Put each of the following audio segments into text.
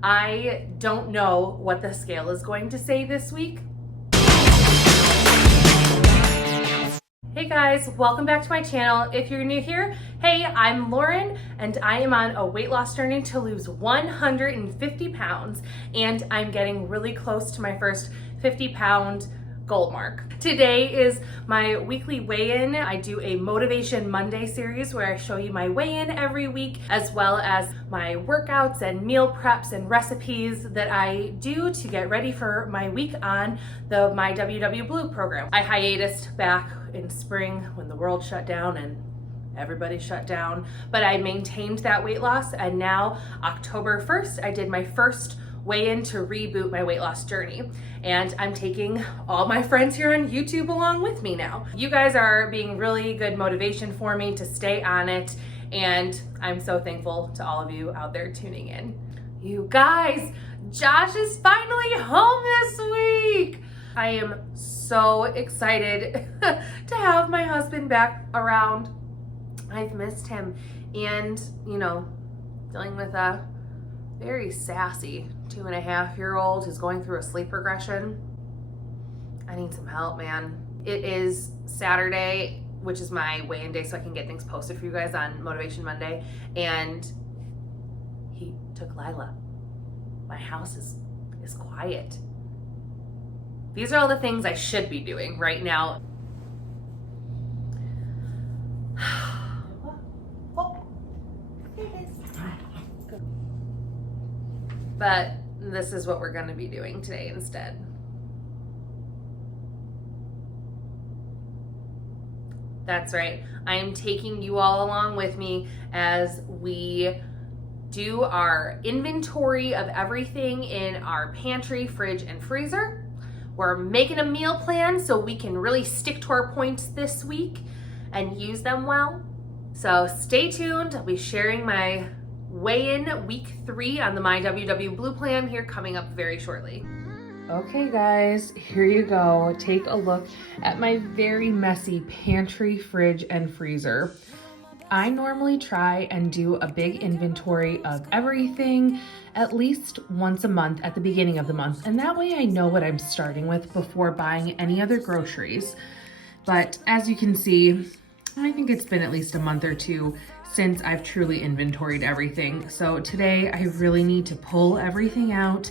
I don't know what the scale is going to say this week. Hey guys, welcome back to my channel. If you're new here, hey, I'm Lauren and I am on a weight loss journey to lose 150 pounds and I'm getting really close to my first 50-pound goal mark. Today is my weekly weigh-in. I do a Motivation Monday series where I show you my weigh-in every week, as well as my workouts and meal preps and recipes that I do to get ready for my week on the MyWW Blue Program. I hiatused back in spring when the world shut down and everybody shut down, but I maintained that weight loss, and now October 1st, I did my first weigh-in to reboot my weight loss journey. And I'm taking all my friends here on YouTube along with me now. You guys are being really good motivation for me to stay on it, and I'm so thankful to all of you out there tuning in. You guys, Josh is finally home this week. I am so excited to have my husband back around. I've missed him, and dealing with a very sassy 2.5-year-old who's going through a sleep regression. I need some help, man. It is Saturday, which is my weigh-in day, so I can get things posted for you guys on Motivation Monday, and he took Lila. My house is quiet. These are all the things I should be doing right now. But this is what we're going to be doing today instead. That's right. I am taking you all along with me as we do our inventory of everything in our pantry, fridge, and freezer. We're making a meal plan so we can really stick to our points this week and use them well. So stay tuned. I'll be sharing my weigh-in week 3 on the MyWW Blue Plan here coming up very shortly. Okay guys, here you go. Take a look at my very messy pantry, fridge, and freezer. I normally try and do a big inventory of everything at least once a month at the beginning of the month, and that way I know what I'm starting with before buying any other groceries. But as you can see, I think it's been at least a month or two since I've truly inventoried everything. So today I really need to pull everything out,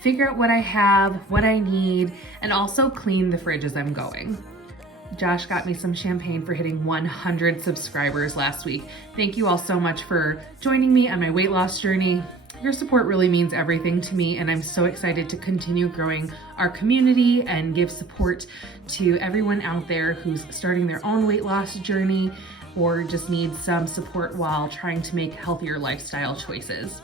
figure out what I have, what I need, and also clean the fridge as I'm going. Josh got me some champagne for hitting 100 subscribers last week. Thank you all so much for joining me on my weight loss journey. Your support really means everything to me, and I'm so excited to continue growing our community and give support to everyone out there who's starting their own weight loss journey or just needs some support while trying to make healthier lifestyle choices.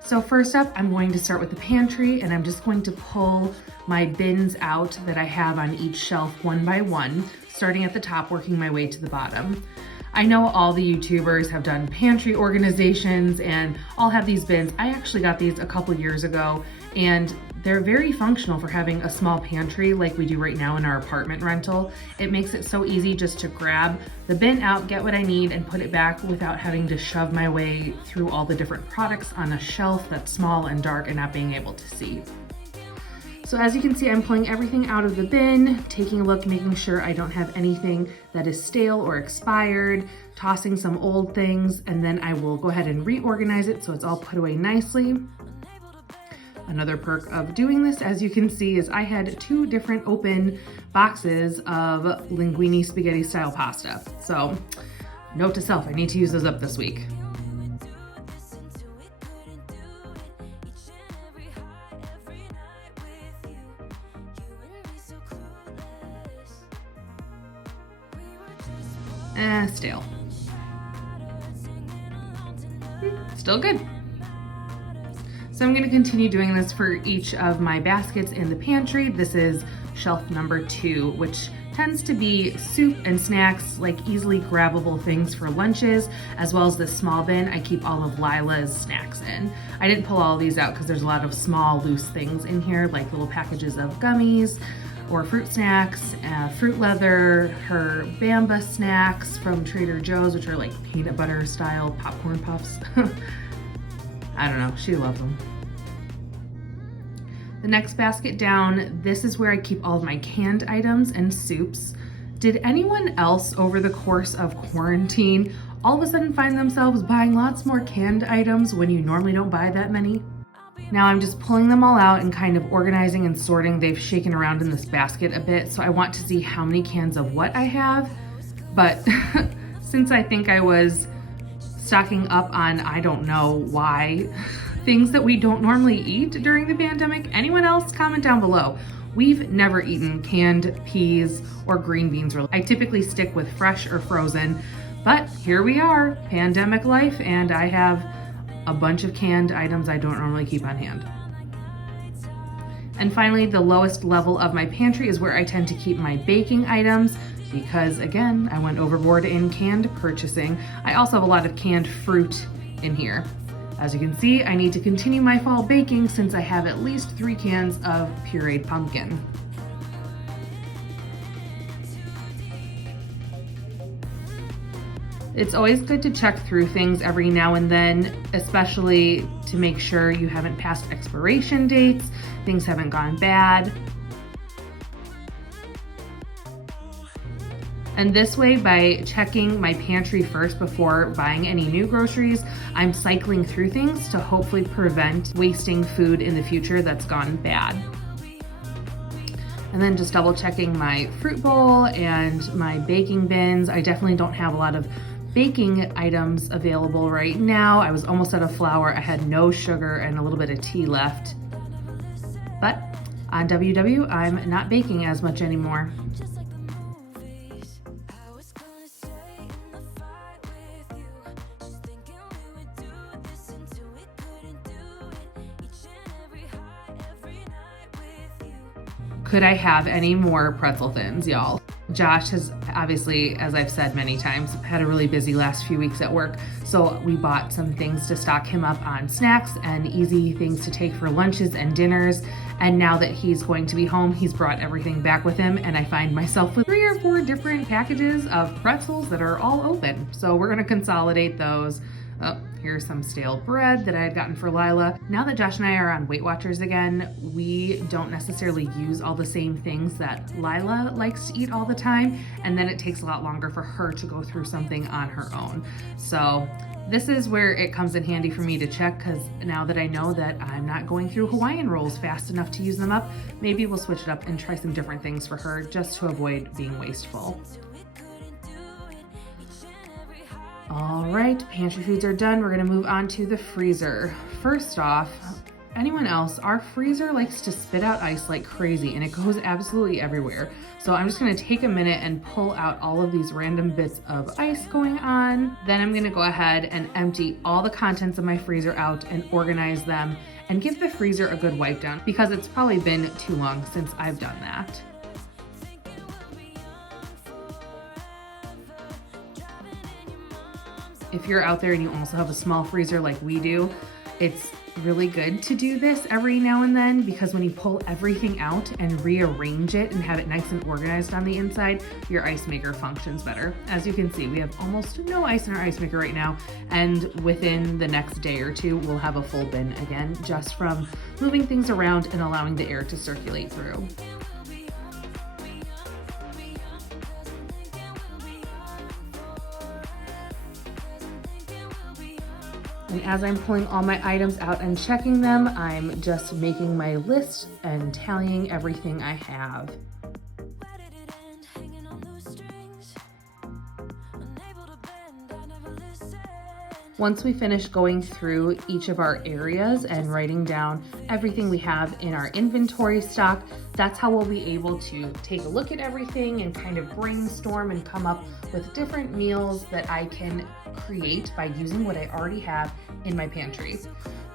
So first up, I'm going to start with the pantry, and I'm just going to pull my bins out that I have on each shelf one by one, starting at the top, working my way to the bottom. I know all the YouTubers have done pantry organizations and all have these bins. I actually got these a couple years ago, and they're very functional for having a small pantry like we do right now in our apartment rental. It makes it so easy just to grab the bin out, get what I need, and put it back without having to shove my way through all the different products on a shelf that's small and dark and not being able to see. So as you can see, I'm pulling everything out of the bin, taking a look, making sure I don't have anything that is stale or expired, tossing some old things, and then I will go ahead and reorganize it so it's all put away nicely. Another perk of doing this, as you can see, is I had 2 different open boxes of linguine spaghetti style pasta. So note to self, I need to use those up this week. Stale. Still good. So I'm going to continue doing this for each of my baskets in the pantry. This is shelf number 2, which tends to be soup and snacks, like easily grabbable things for lunches, as well as this small bin I keep all of Lila's snacks in. I didn't pull all of these out because there's a lot of small loose things in here, like little packages of gummies or fruit snacks, fruit leather, her Bamba snacks from Trader Joe's, which are like peanut butter style popcorn puffs. I don't know, she loves them. The next basket down, this is where I keep all of my canned items and soups. Did anyone else over the course of quarantine all of a sudden find themselves buying lots more canned items when you normally don't buy that many? Now I'm just pulling them all out and kind of organizing and sorting. They've shaken around in this basket a bit, so I want to see how many cans of what I have. But since I think I was stocking up on, I don't know why, things that we don't normally eat during the pandemic, anyone else comment down below. We've never eaten canned peas or green beans. I typically stick with fresh or frozen, but here we are, pandemic life, and I have a bunch of canned items I don't normally keep on hand. And finally, the lowest level of my pantry is where I tend to keep my baking items because, again, I went overboard in canned purchasing. I also have a lot of canned fruit in here. As you can see, I need to continue my fall baking since I have at least 3 cans of pureed pumpkin. It's always good to check through things every now and then, especially to make sure you haven't passed expiration dates, things haven't gone bad. And this way, by checking my pantry first before buying any new groceries, I'm cycling through things to hopefully prevent wasting food in the future that's gone bad. And then just double checking my fruit bowl and my baking bins. I definitely don't have a lot of baking items available right now. I was almost out of flour. I had no sugar and a little bit of tea left. But on WW, I'm not baking as much anymore. Could I have any more pretzel thins, y'all? Josh has obviously, as I've said many times, had a really busy last few weeks at work. So we bought some things to stock him up on snacks and easy things to take for lunches and dinners. And now that he's going to be home, he's brought everything back with him. And I find myself with 3 or 4 different packages of pretzels that are all open. So we're gonna consolidate those. Oh, here's some stale bread that I had gotten for Lila. Now that Josh and I are on Weight Watchers again, we don't necessarily use all the same things that Lila likes to eat all the time, and then it takes a lot longer for her to go through something on her own. So this is where it comes in handy for me to check, because now that I know that I'm not going through Hawaiian rolls fast enough to use them up, maybe we'll switch it up and try some different things for her just to avoid being wasteful. All right, pantry foods are done. We're gonna move on to the freezer. First off, anyone else, our freezer likes to spit out ice like crazy and it goes absolutely everywhere. So I'm just gonna take a minute and pull out all of these random bits of ice going on. Then I'm gonna go ahead and empty all the contents of my freezer out and organize them and give the freezer a good wipe down because it's probably been too long since I've done that. If you're out there and you also have a small freezer like we do, it's really good to do this every now and then because when you pull everything out and rearrange it and have it nice and organized on the inside, your ice maker functions better. As you can see, we have almost no ice in our ice maker right now, and within the next day or 2, we'll have a full bin again, just from moving things around and allowing the air to circulate through. And as I'm pulling all my items out and checking them, I'm just making my list and tallying everything I have. Once we finish going through each of our areas and writing down everything we have in our inventory stock, that's how we'll be able to take a look at everything and kind of brainstorm and come up with different meals that I can create by using what I already have in my pantry.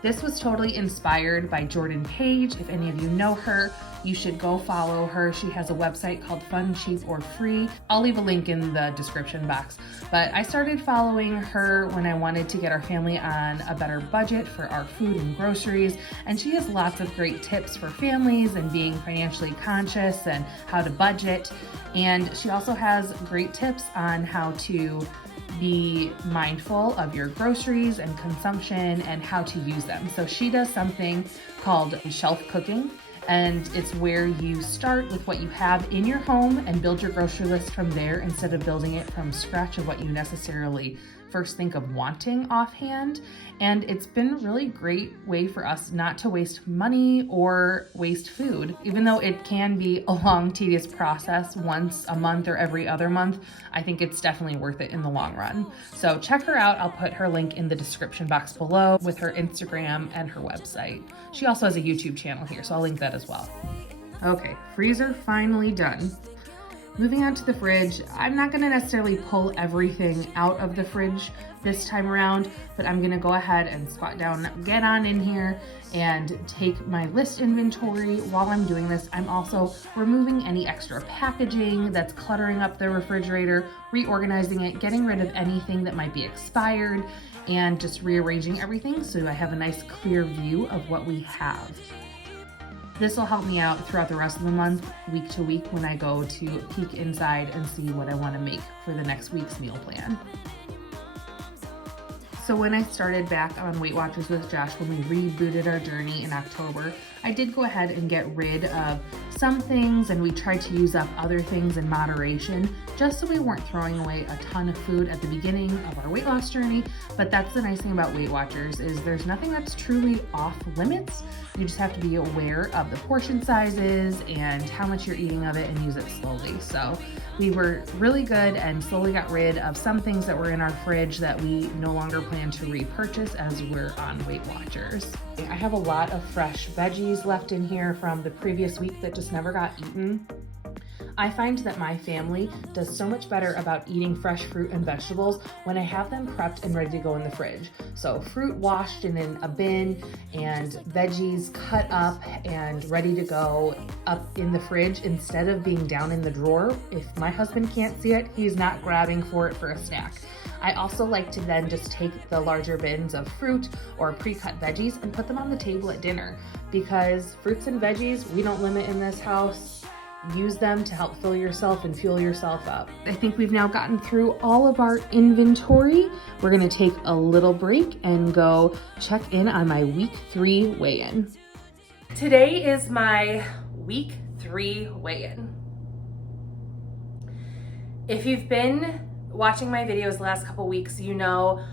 This was totally inspired by Jordan Page. If any of you know her, you should go follow her. She has a website called Fun, Cheap, or Free. I'll leave a link in the description box. But I started following her when I wanted to get our family on a better budget for our food and groceries. And she has lots of great tips for families and being financially conscious and how to budget. And she also has great tips on how to be mindful of your groceries and consumption and how to use them. So she does something called shelf cooking, and it's where you start with what you have in your home and build your grocery list from there instead of building it from scratch of what you necessarily first think of wanting offhand. And it's been a really great way for us not to waste money or waste food. Even though it can be a long, tedious process once a month or every other month, I think it's definitely worth it in the long run. So check her out. I'll put her link in the description box below with her Instagram and her website. She also has a YouTube channel here, so I'll link that as well. Okay, freezer finally done. Moving on to the fridge, I'm not gonna necessarily pull everything out of the fridge this time around, but I'm gonna go ahead and squat down, get on in here, and take my list inventory. While I'm doing this, I'm also removing any extra packaging that's cluttering up the refrigerator, reorganizing it, getting rid of anything that might be expired, and just rearranging everything so I have a nice clear view of what we have. This will help me out throughout the rest of the month, week to week, when I go to peek inside and see what I want to make for the next week's meal plan. So when I started back on Weight Watchers with Josh, when we rebooted our journey in October, I did go ahead and get rid of some things, and we tried to use up other things in moderation, just so we weren't throwing away a ton of food at the beginning of our weight loss journey. But that's the nice thing about Weight Watchers, is there's nothing that's truly off limits. You just have to be aware of the portion sizes and how much you're eating of it and use it slowly. So we were really good and slowly got rid of some things that were in our fridge that we no longer plan to repurchase as we're on Weight Watchers. I have a lot of fresh veggies left in here from the previous week that just never got eaten. I find that my family does so much better about eating fresh fruit and vegetables when I have them prepped and ready to go in the fridge. So fruit washed and in a bin, and veggies cut up and ready to go up in the fridge instead of being down in the drawer. If my husband can't see it, he's not grabbing for it for a snack. I also like to then just take the larger bins of fruit or pre-cut veggies and put them on the table at dinner, because fruits and veggies, we don't limit in this house. Use them to help fill yourself and fuel yourself up. I think we've now gotten through all of our inventory. We're gonna take a little break and go check in on my week 3 weigh-in. Today is my week 3 weigh-in. If you've been watching my videos the last couple weeks, you know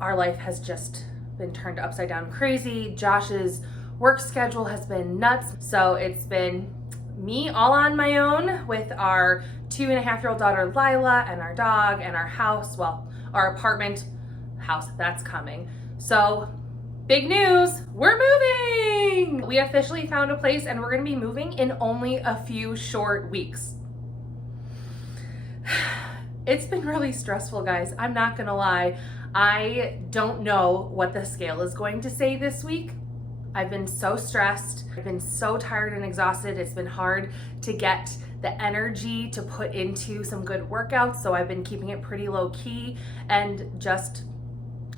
our life has just been turned upside down crazy. Josh's work schedule has been nuts. So it's been me all on my own with our 2.5-year-old daughter Lila and our dog and our house, well, our apartment house, that's coming. So big news, we're moving! We officially found a place and we're gonna be moving in only a few short weeks. It's been really stressful, guys. I'm not gonna lie. I don't know what the scale is going to say this week. I've been so stressed. I've been so tired and exhausted. It's been hard to get the energy to put into some good workouts. So I've been keeping it pretty low key and just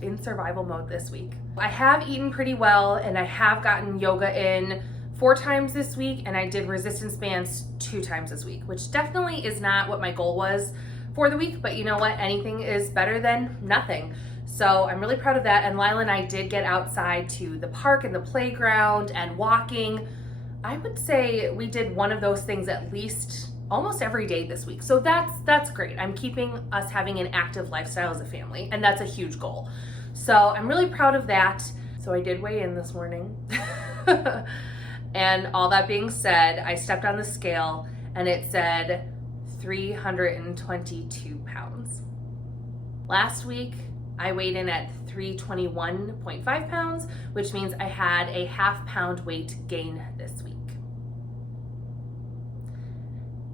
in survival mode this week. I have eaten pretty well, and I have gotten yoga in 4 times this week, and I did resistance bands 2 times this week, which definitely is not what my goal was for the week, but you know what? Anything is better than nothing. So I'm really proud of that. And Lila and I did get outside to the park and the playground and walking. I would say we did one of those things at least almost every day this week. So that's great. I'm keeping us having an active lifestyle as a family, and that's a huge goal. So I'm really proud of that. So I did weigh in this morning. And all that being said, I stepped on the scale and it said 322 pounds. Last week, I weighed in at 321.5 pounds, which means I had a ½ weight gain this week.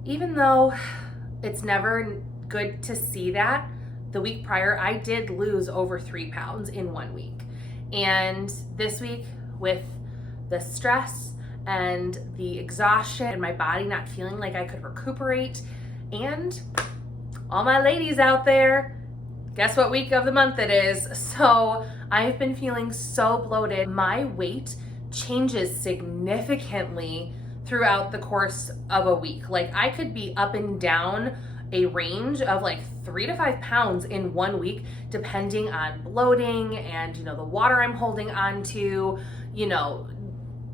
Even though it's never good to see that, the week prior, I did lose over 3 pounds in 1 week. And this week, with the stress and the exhaustion and my body not feeling like I could recuperate, and all my ladies out there, guess what week of the month it is? So I've been feeling so bloated. My weight changes significantly throughout the course of a week. Like I could be up and down a range of like 3 to 5 pounds in 1 week, depending on bloating and, you know, the water I'm holding on to, you know,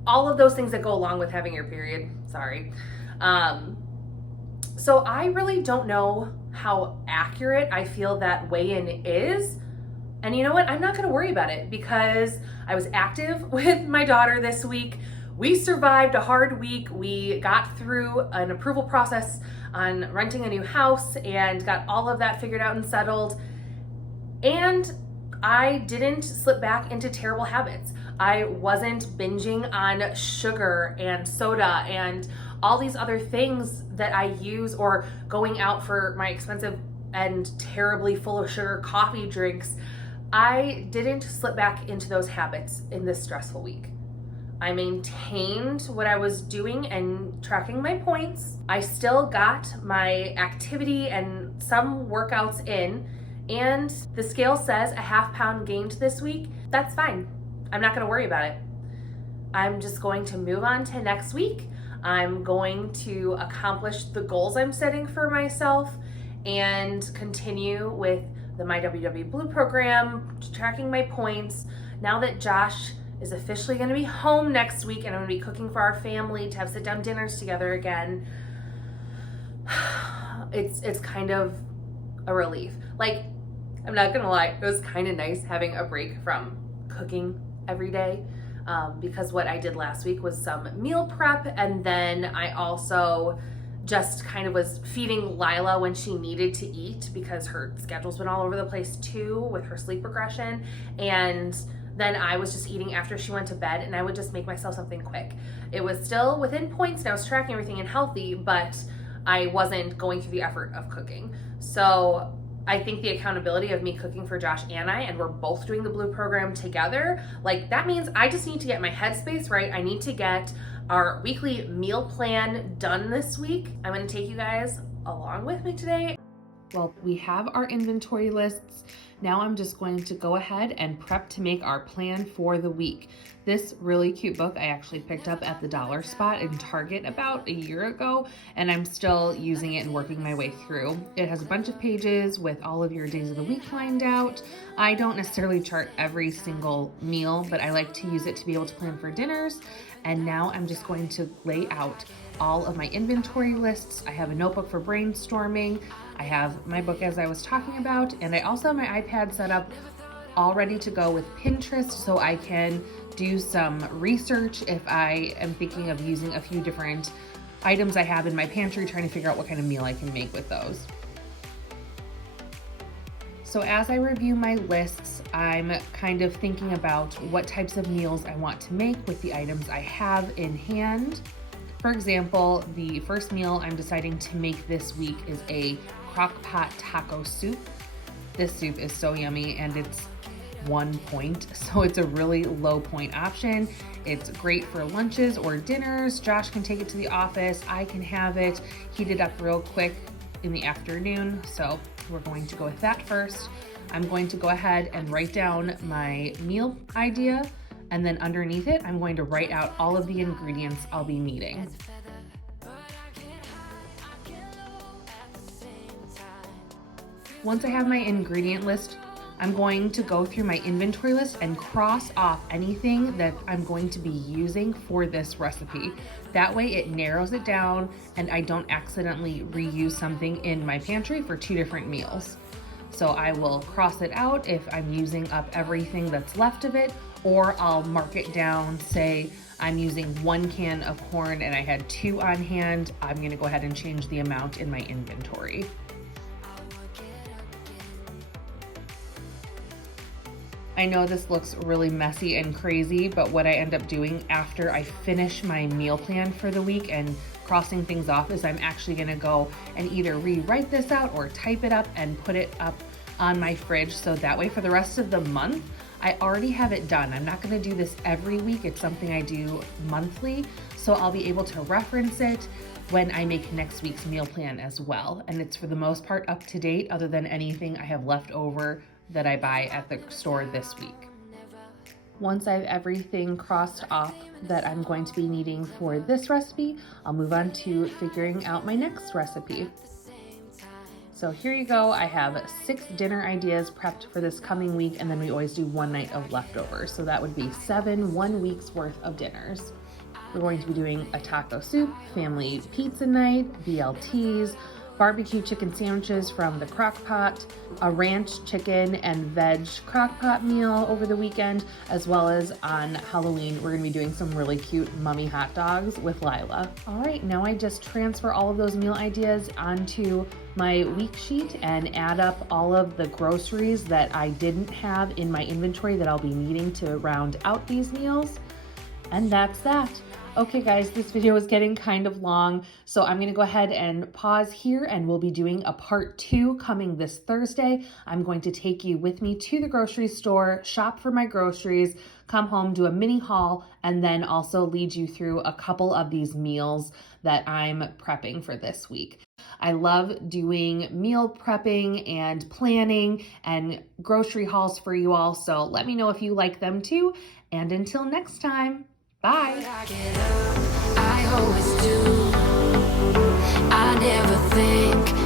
all of those things that go along with having your period. Sorry. So I really don't know how accurate I feel that weigh-in is. And you know what? I'm not going to worry about it because I was active with my daughter this week. We survived a hard week. We got through an approval process on renting a new house and got all of that figured out and settled. And I didn't slip back into terrible habits. I wasn't binging on sugar and soda and all these other things that I use, or going out for my expensive and terribly full of sugar coffee drinks. I didn't slip back into those habits in this stressful week. I maintained what I was doing and tracking my points. I still got my activity and some workouts in, and the scale says a 1/2 pound gained this week. That's fine. I'm not going to worry about it. I'm just going to move on to next week. I'm going to accomplish the goals I'm setting for myself and continue with the MyWW Blue Program, tracking my points. Now that Josh is officially going to be home next week and I'm going to be cooking for our family to have sit-down dinners together again, it's kind of a relief. Like, I'm not going to lie, it was kind of nice having a break from cooking every day. Because what I did last week was some meal prep, and then I also just kind of was feeding Lila when she needed to eat because her schedule's been all over the place too with her sleep regression. And then I was just eating after she went to bed, and I would just make myself something quick. It was still within points and I was tracking everything and healthy, but I wasn't going through the effort of cooking. So I think the accountability of me cooking for Josh and and we're both doing the Blue Program together, like that means I just need to get my headspace right. I need to get our weekly meal plan done this week. I'm going to take you guys along with me today. Well, we have our inventory lists. Now I'm just going to go ahead and prep to make our plan for the week. This really cute book I actually picked up at the dollar spot in Target about a year ago, and I'm still using it and working my way through. It has a bunch of pages with all of your days of the week lined out. I don't necessarily chart every single meal, but I like to use it to be able to plan for dinners. And now I'm just going to lay out all of my inventory lists. I have a notebook for brainstorming. I have my book as I was talking about, and I also have my iPad set up all ready to go with Pinterest so I can do some research if I am thinking of using a few different items I have in my pantry, trying to figure out what kind of meal I can make with those. So as I review my lists, I'm kind of thinking about what types of meals I want to make with the items I have in hand. For example, the first meal I'm deciding to make this week is a crock pot taco soup. This soup is so yummy, and it's 1 point, so it's a really low point option. It's great for lunches or dinners. Josh can take it to the office. I can have it heated up real quick in the afternoon, so we're going to go with that first. I'm going to go ahead and write down my meal idea, and then underneath it, I'm going to write out all of the ingredients I'll be needing. Once I have my ingredient list, I'm going to go through my inventory list and cross off anything that I'm going to be using for this recipe. That way it narrows it down and I don't accidentally reuse something in my pantry for 2 different meals. So I will cross it out if I'm using up everything that's left of it, or I'll mark it down, say I'm using 1 can of corn and I had 2 on hand. I'm gonna go ahead and change the amount in my inventory. I know this looks really messy and crazy, but what I end up doing after I finish my meal plan for the week and crossing things off is I'm actually gonna go and either rewrite this out or type it up and put it up on my fridge, so that way for the rest of the month, I already have it done. I'm not gonna do this every week. It's something I do monthly, so I'll be able to reference it when I make next week's meal plan as well. And it's for the most part up to date, other than anything I have left over that I buy at the store this week. Once I have everything crossed off that I'm going to be needing for this recipe, I'll move on to figuring out my next recipe. So here you go. I have 6 dinner ideas prepped for this coming week, and then we always do one night of leftovers. So that would be 7 1 week's worth of dinners. We're going to be doing a taco soup, family pizza night, BLTs, barbecue chicken sandwiches from the crock pot, a ranch chicken and veg crock pot meal over the weekend, as well as on Halloween, we're gonna be doing some really cute mummy hot dogs with Lila. All right, now I just transfer all of those meal ideas onto my week sheet and add up all of the groceries that I didn't have in my inventory that I'll be needing to round out these meals. And that's that. Okay guys, this video is getting kind of long, so I'm gonna go ahead and pause here, and we'll be doing a part 2 coming this Thursday. I'm going to take you with me to the grocery store, shop for my groceries, come home, do a mini haul, and then also lead you through a couple of these meals that I'm prepping for this week. I love doing meal prepping and planning and grocery hauls for you all, so let me know if you like them too. And until next time, bye. I always do. I never think